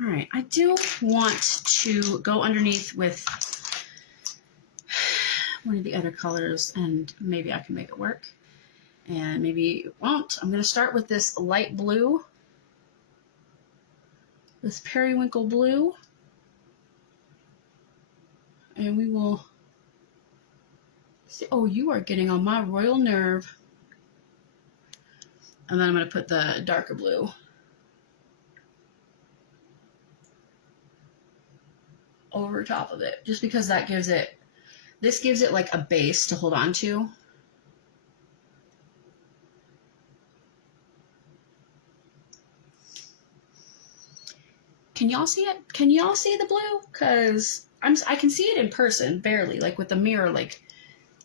All right, I do want to go underneath with one of the other colors, and maybe I can make it work, and maybe it won't. I'm going to start with this light blue, this periwinkle blue, and we will see. Oh, you are getting on my royal nerve. And then I'm going to put the darker blue over top of it, just because that gives it, this gives it like a base to hold on to. Can y'all see it? Can y'all see the blue? Because I can see it in person, barely, like with the mirror like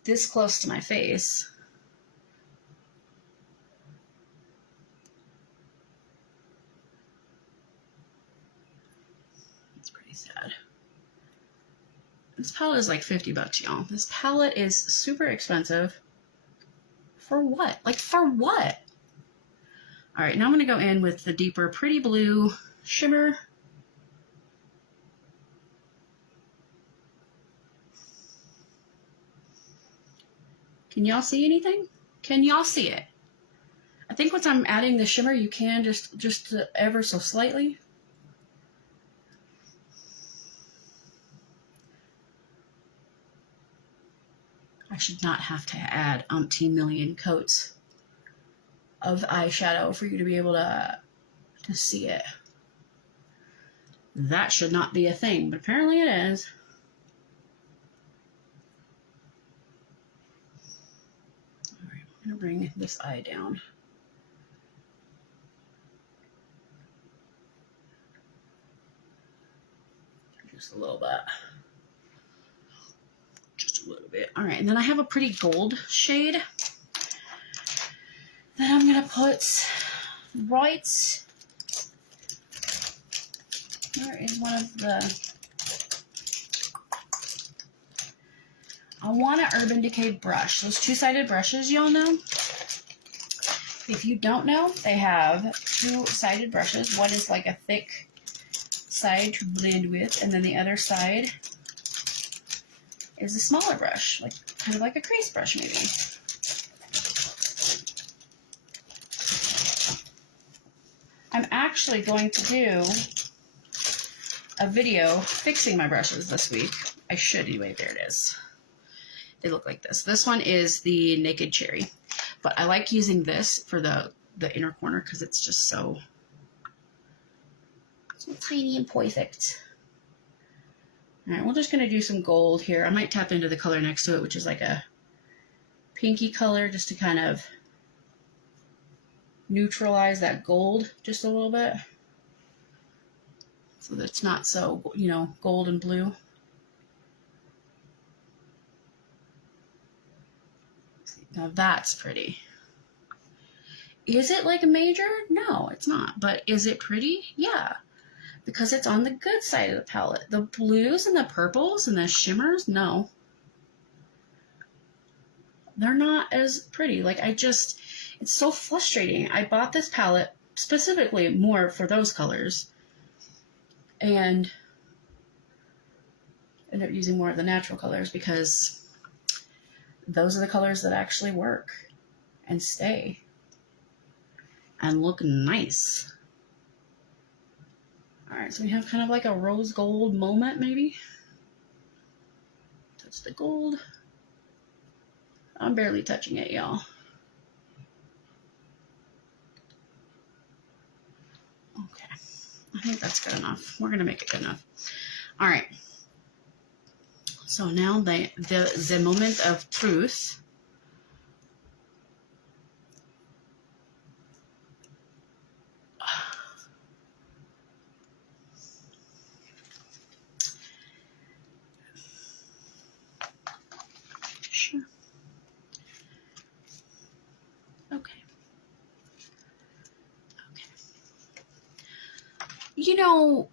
this close to my face. It's pretty sad. This palette is like $50, y'all. This palette is super expensive. For what? Like, for what? All right, now I'm going to go in with the deeper pretty blue shimmer. Can y'all see anything? Can y'all see it? I think once I'm adding the shimmer, you can just ever so slightly. I should not have to add umpteen million coats of eyeshadow for you to be able to see it. That should not be a thing, but apparently it is. All right, I'm gonna bring this eye down. Just a little bit. Just a little bit. All right, and then I have a pretty gold shade that I'm gonna put right. Where is one of the? I want an Urban Decay brush. Those two-sided brushes, y'all know. If you don't know, they have two-sided brushes. One is like a thick side to blend with, and then the other side is a smaller brush, like kind of like a crease brush maybe. I'm actually going to do a video fixing my brushes this week. I should anyway. There it is. They look like this. This one is the Naked Cherry, but I like using this for the inner corner because it's just so tiny and perfect. All right, we're just going to do some gold here. I might tap into the color next to it, which is like a pinky color, just to kind of neutralize that gold just a little bit, so that it's not so, you know, gold and blue. Now that's pretty. Is it like a major? No, it's not. But is it pretty? Yeah. Because it's on the good side of the palette. The blues and the purples and the shimmers, no. They're not as pretty. Like, it's so frustrating. I bought this palette specifically more for those colors. And ended up using more of the natural colors because those are the colors that actually work and stay and look nice. All right, so we have kind of like a rose gold moment, maybe. Touch the gold. I'm barely touching it, y'all. Okay, I think that's good enough. We're gonna make it good enough. All right. So now the moment of truth. Sure. Okay. Okay. You know,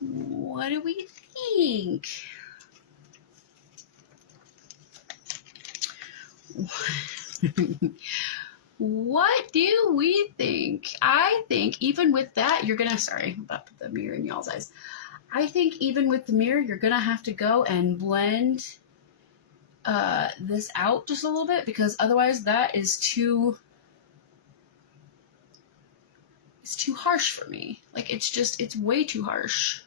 what do we think? What do we think? I think even with that, you're gonna, sorry, I'm about to put the mirror in y'all's eyes. I think even with the mirror, you're gonna have to go and blend this out just a little bit, because otherwise that is too, it's too harsh for me. Like, it's just, it's way too harsh.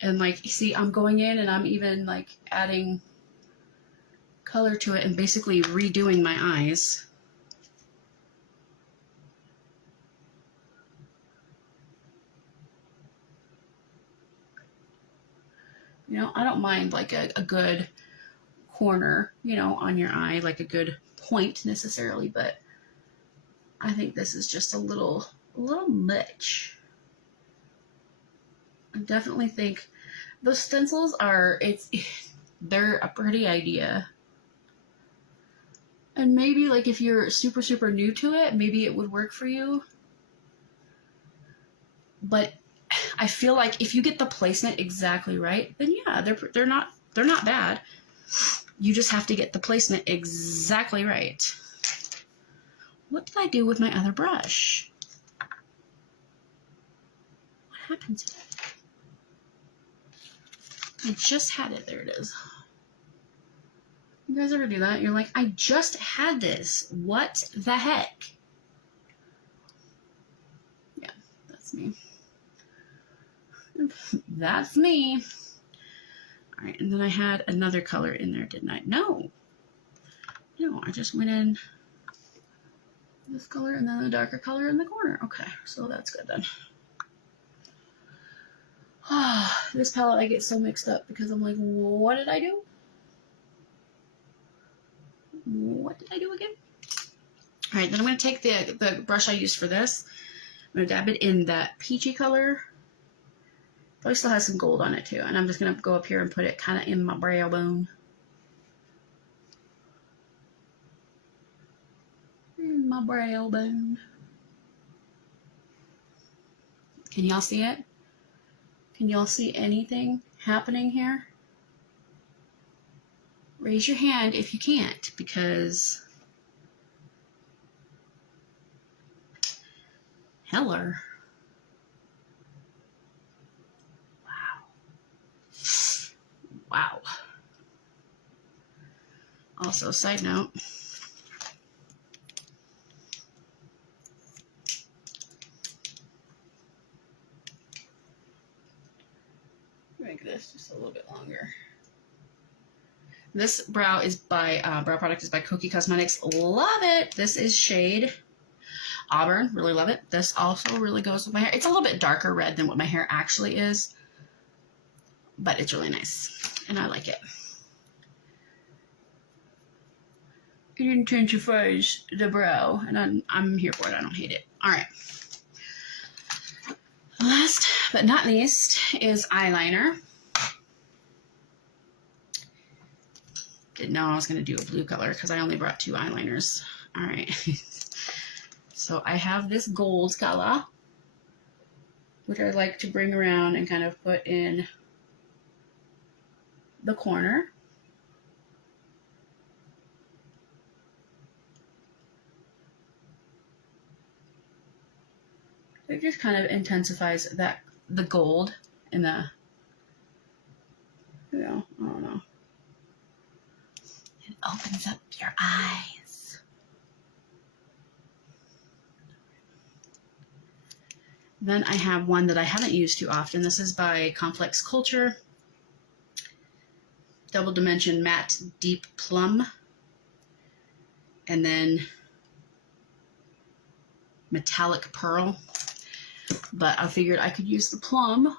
And like, you see, I'm going in and I'm even like adding color to it and basically redoing my eyes. You know, I don't mind like a good corner, you know, on your eye, like a good point necessarily, but I think this is just a little much. I definitely think those stencils are, they're a pretty idea. And maybe like if you're super new to it, maybe it would work for you. But I feel like if you get the placement exactly right, then yeah, they're not bad. You just have to get the placement exactly right. What did I do with my other brush? What happened to it? I just had it. There it is. You guys ever do that? You're like, I just had this. What the heck? Yeah, that's me. That's me. All right, and then I had another color in there, didn't I? No, I just went in this color and then the darker color in the corner. Okay, so that's good then. This palette, I get so mixed up because I'm like, what did I do? What did I do again? All right, then I'm going to take the brush I used for this. I'm going to dab it in that peachy color. Probably still has some gold on it too. And I'm just going to go up here and put it kind of in my brow bone. In my brow bone. Can y'all see it? Can y'all see anything happening here? Raise your hand if you can't, because heller. Wow. Also, side note, make this just a little bit longer. This brow is by brow product is by Koki Cosmetics. Love it. This is shade Auburn. Really love it. This also really goes with my hair. It's a little bit darker red than what my hair actually is, but it's really nice and I like it. It intensifies the brow, and I'm here for it. I don't hate it. All right. Last but not least is eyeliner. Didn't know I was going to do a blue color because I only brought 2 eyeliners. All right. So I have this gold color, which I like to bring around and kind of put in the corner. It just kind of intensifies the gold in the, I don't know. It opens up your eyes. Then I have one that I haven't used too often. This is by Complex Culture. Double Dimension Matte Deep Plum. And then Metallic Pearl. But I figured I could use the plum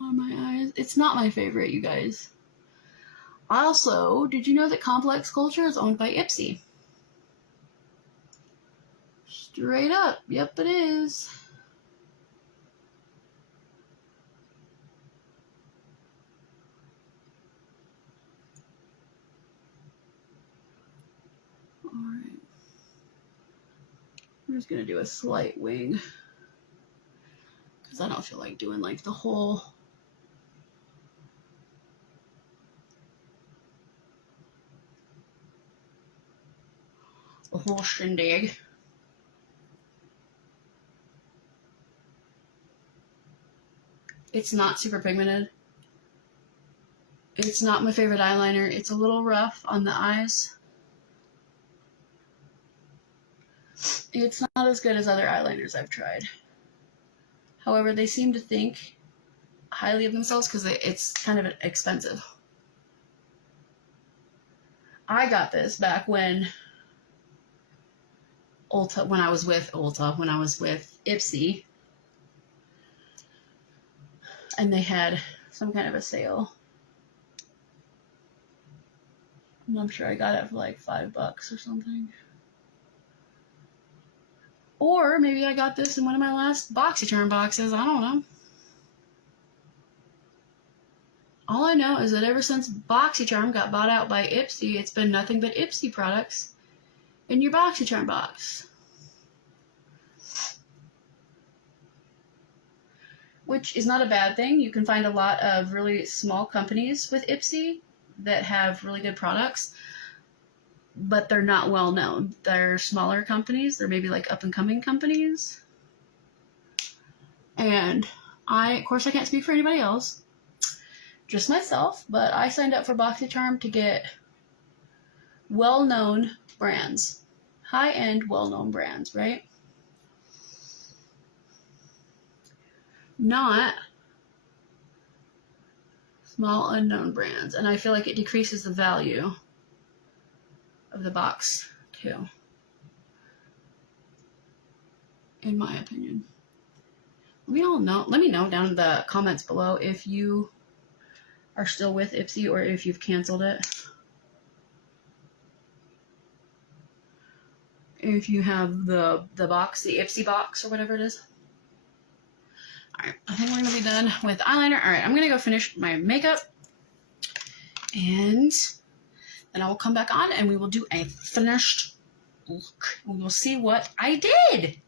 on my eyes. It's not my favorite, you guys. Also, did you know that Complex Culture is owned by Ipsy? Straight up. Yep, it is. Alright. I'm just going to do a slight wing, because I don't feel like doing like the whole the whole shindig. It's not super pigmented. It's not my favorite eyeliner. It's a little rough on the eyes. It's not as good as other eyeliners I've tried. However, they seem to think highly of themselves because it's kind of expensive. I got this back when I was with Ipsy, and they had some kind of a sale. And I'm sure I got it for like $5 or something. Or maybe I got this in one of my last BoxyCharm boxes. I don't know. All I know is that ever since BoxyCharm got bought out by Ipsy, it's been nothing but Ipsy products in your BoxyCharm box. Which is not a bad thing. You can find a lot of really small companies with Ipsy that have really good products, but they're not well known. They're smaller companies. They're maybe like up and coming companies. And of course, I can't speak for anybody else, just myself, but I signed up for BoxyCharm to get well-known brands, high-end, well-known brands, right? Not small, unknown brands. And I feel like it decreases the value of the box, too, in my opinion. Let me know down in the comments below if you are still with Ipsy or if you've canceled it. If you have the box, the Ipsy box or whatever it is. Alright, I think we're going to be done with eyeliner. Alright, I'm going to go finish my makeup. And then I will come back on and we will do a finished look. We will see what I did.